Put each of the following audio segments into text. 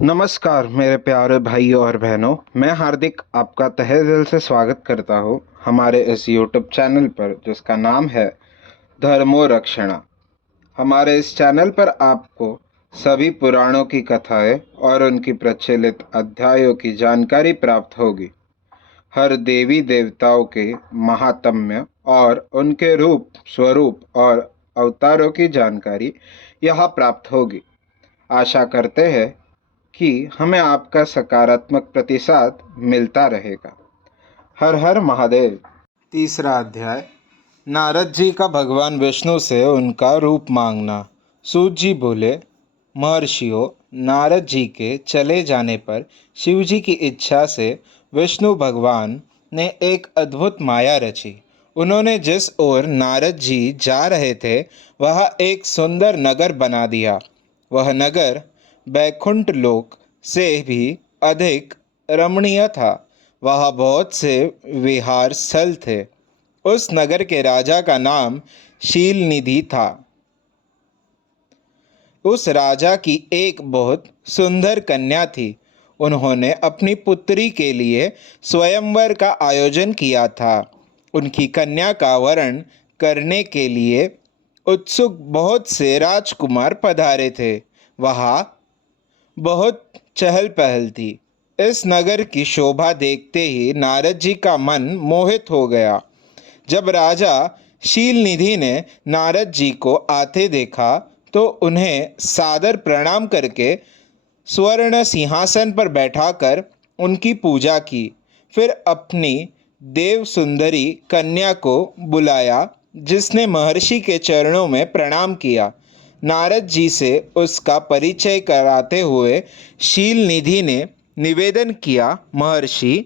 नमस्कार मेरे प्यारे भाइयों और बहनों। मैं हार्दिक आपका तहे दिल से स्वागत करता हूँ हमारे इस यूट्यूब चैनल पर जिसका नाम है धर्मो रक्षणा। हमारे इस चैनल पर आपको सभी पुराणों की कथाएं और उनकी प्रचलित अध्यायों की जानकारी प्राप्त होगी। हर देवी देवताओं के महात्म्य और उनके रूप स्वरूप और अवतारों की जानकारी यहाँ प्राप्त होगी। आशा करते हैं कि हमें आपका सकारात्मक प्रतिसाद मिलता रहेगा। हर हर महादेव। तीसरा अध्याय। नारद जी का भगवान विष्णु से उनका रूप मांगना। सूत जी बोले, महर्षियों, नारद जी के चले जाने पर शिव जी की इच्छा से विष्णु भगवान ने एक अद्भुत माया रची। उन्होंने जिस ओर नारद जी जा रहे थे वह एक सुंदर नगर बना दिया। वह नगर बैकुंठ लोक से भी अधिक रमणीय था। वहाँ बहुत से विहार स्थल थे। उस नगर के राजा का नाम शील निधि था। उस राजा की एक बहुत सुंदर कन्या थी। उन्होंने अपनी पुत्री के लिए स्वयंवर का आयोजन किया था। उनकी कन्या का वरण करने के लिए उत्सुक बहुत से राजकुमार पधारे थे। वहाँ बहुत चहल पहल थी। इस नगर की शोभा देखते ही नारद जी का मन मोहित हो गया। जब राजा शील निधि ने नारद जी को आते देखा तो उन्हें सादर प्रणाम करके स्वर्ण सिंहासन पर बैठाकर उनकी पूजा की। फिर अपनी देव सुंदरी कन्या को बुलाया जिसने महर्षि के चरणों में प्रणाम किया। नारद जी से उसका परिचय कराते हुए शील निधि ने निवेदन किया, महर्षि,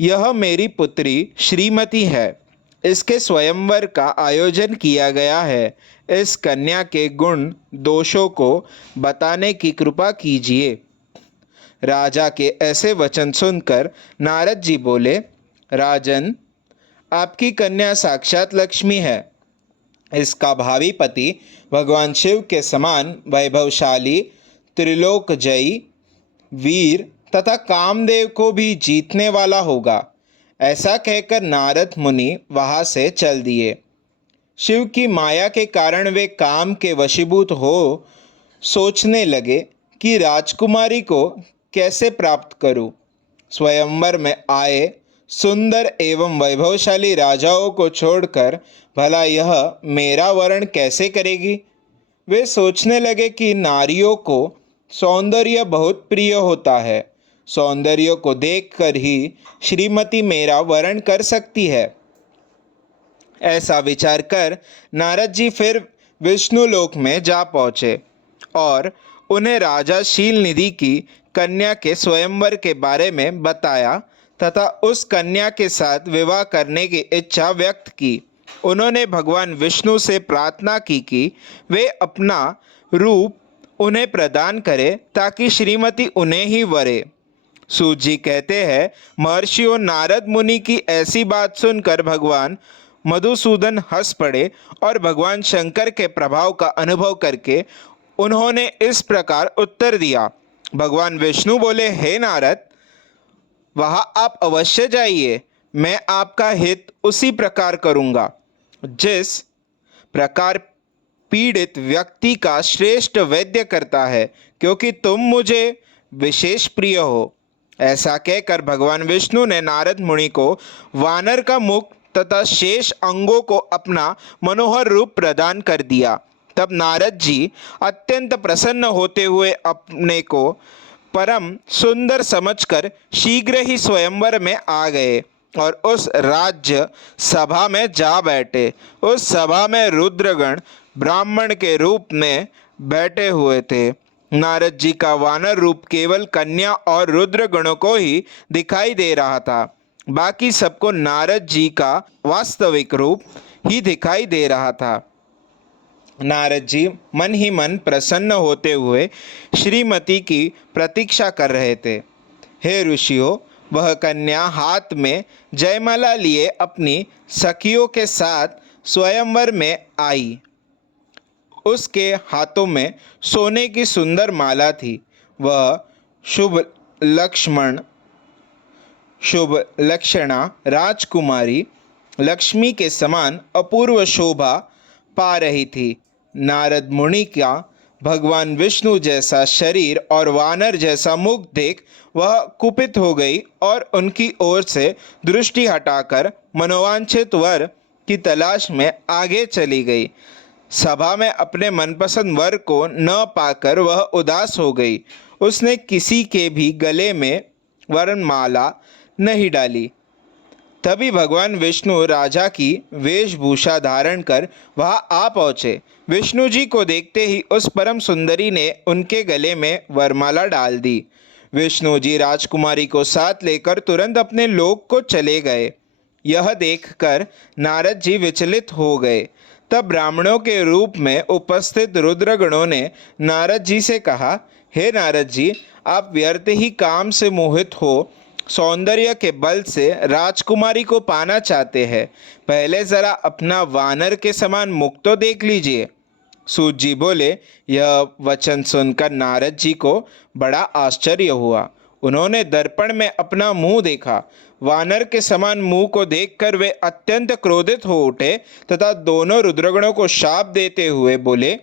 यह मेरी पुत्री श्रीमती है। इसके स्वयंवर का आयोजन किया गया है। इस कन्या के गुण दोषों को बताने की कृपा कीजिए। राजा के ऐसे वचन सुनकर नारद जी बोले, राजन, आपकी कन्या साक्षात लक्ष्मी है। इसका भावी पति भगवान शिव के समान वैभवशाली, त्रिलोकजयी, वीर तथा कामदेव को भी जीतने वाला होगा। ऐसा कहकर नारद मुनि वहां से चल दिए। शिव की माया के कारण वे काम के वशीभूत हो सोचने लगे कि राजकुमारी को कैसे प्राप्त करूं। स्वयंवर में आए सुंदर एवं वैभवशाली राजाओं को छोड़कर भला यह मेरा वरण कैसे करेगी। वे सोचने लगे कि नारियों को सौंदर्य बहुत प्रिय होता है। सौंदर्य को देखकर ही श्रीमती मेरा वरण कर सकती है। ऐसा विचार कर नारद जी फिर विष्णु लोक में जा पहुँचे और उन्हें राजा शील निधि की कन्या के स्वयंवर के बारे में बताया तथा उस कन्या के साथ विवाह करने की इच्छा व्यक्त की। उन्होंने भगवान विष्णु से प्रार्थना की कि वे अपना रूप उन्हें प्रदान करें ताकि श्रीमती उन्हें ही वरे। सूत जी कहते हैं, महर्षियों, नारद मुनि की ऐसी बात सुनकर भगवान मधुसूदन हंस पड़े और भगवान शंकर के प्रभाव का अनुभव करके उन्होंने इस प्रकार उत्तर दिया। भगवान विष्णु बोले, हे नारद, वहाँ आप अवश्य जाइए। मैं आपका हित उसी प्रकार करूँगा जिस प्रकार पीड़ित व्यक्ति का श्रेष्ठ वैद्य करता है, क्योंकि तुम मुझे विशेष प्रिय हो। ऐसा कहकर भगवान विष्णु ने नारद मुनि को वानर का मुख तथा शेष अंगों को अपना मनोहर रूप प्रदान कर दिया। तब नारद जी अत्यंत प्रसन्न होते हुए अपने को परम सुंदर समझकर शीघ्र ही स्वयंवर में आ गए और उस राज्य सभा में जा बैठे। उस सभा में रुद्रगण ब्राह्मण के रूप में बैठे हुए थे। नारद जी का वानर रूप केवल कन्या और रुद्रगणों को ही दिखाई दे रहा था। बाकी सबको नारद जी का वास्तविक रूप ही दिखाई दे रहा था। नारद जी मन ही मन प्रसन्न होते हुए श्रीमती की प्रतीक्षा कर रहे थे। हे ऋषियों, वह कन्या हाथ में जयमाला लिए अपनी सखियों के साथ स्वयंवर में आई। उसके हाथों में सोने की सुंदर माला थी। वह शुभ लक्ष्मण शुभ लक्षणा राजकुमारी लक्ष्मी के समान अपूर्व शोभा पा रही थी। नारद मुनि का भगवान विष्णु जैसा शरीर और वानर जैसा मुख देख वह कुपित हो गई और उनकी ओर से दृष्टि हटाकर मनोवांछित वर की तलाश में आगे चली गई। सभा में अपने मनपसंद वर को न पाकर वह उदास हो गई। उसने किसी के भी गले में वरमाला नहीं डाली। तभी भगवान विष्णु राजा की वेशभूषा धारण कर वहां आ पहुँचे। विष्णु जी को देखते ही उस परम सुंदरी ने उनके गले में वरमाला डाल दी। विष्णु जी राजकुमारी को साथ लेकर तुरंत अपने लोक को चले गए। यह देखकर नारद जी विचलित हो गए। तब ब्राह्मणों के रूप में उपस्थित रुद्रगणों ने नारद जी से कहा, हे नारद जी, आप व्यर्थ ही काम से मोहित हो सौंदर्य के बल से राजकुमारी को पाना चाहते हैं। पहले जरा अपना वानर के समान मुख तो देख लीजिए। सूत जी बोले। यह वचन सुनकर नारद जी को बड़ा आश्चर्य हुआ। उन्होंने दर्पण में अपना मुंह देखा। वानर के समान मुंह को देखकर वे अत्यंत क्रोधित हो उठे तथा दोनों रुद्रगणों को शाप देते हुए बोले,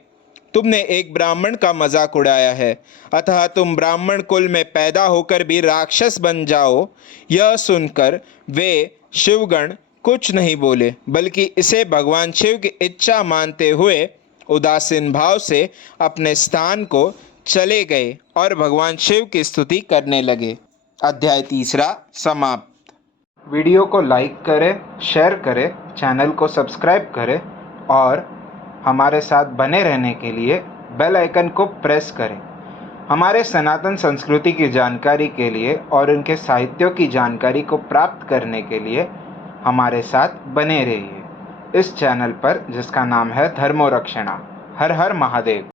तुमने एक ब्राह्मण का मजाक उड़ाया है, अतः तुम ब्राह्मण कुल में पैदा होकर भी राक्षस बन जाओ। यह सुनकर वे शिवगण कुछ नहीं बोले, बल्कि इसे भगवान शिव की इच्छा मानते हुए उदासीन भाव से अपने स्थान को चले गए और भगवान शिव की स्तुति करने लगे। अध्याय 3 समाप्त। वीडियो को लाइक करें, शेयर करें, चैनल को सब्सक्राइब करें और हमारे साथ बने रहने के लिए बेल आइकन को प्रेस करें। हमारे सनातन संस्कृति की जानकारी के लिए और उनके साहित्यों की जानकारी को प्राप्त करने के लिए हमारे साथ बने रहिए इस चैनल पर, जिसका नाम है धर्मोरक्षणा। हर हर महादेव।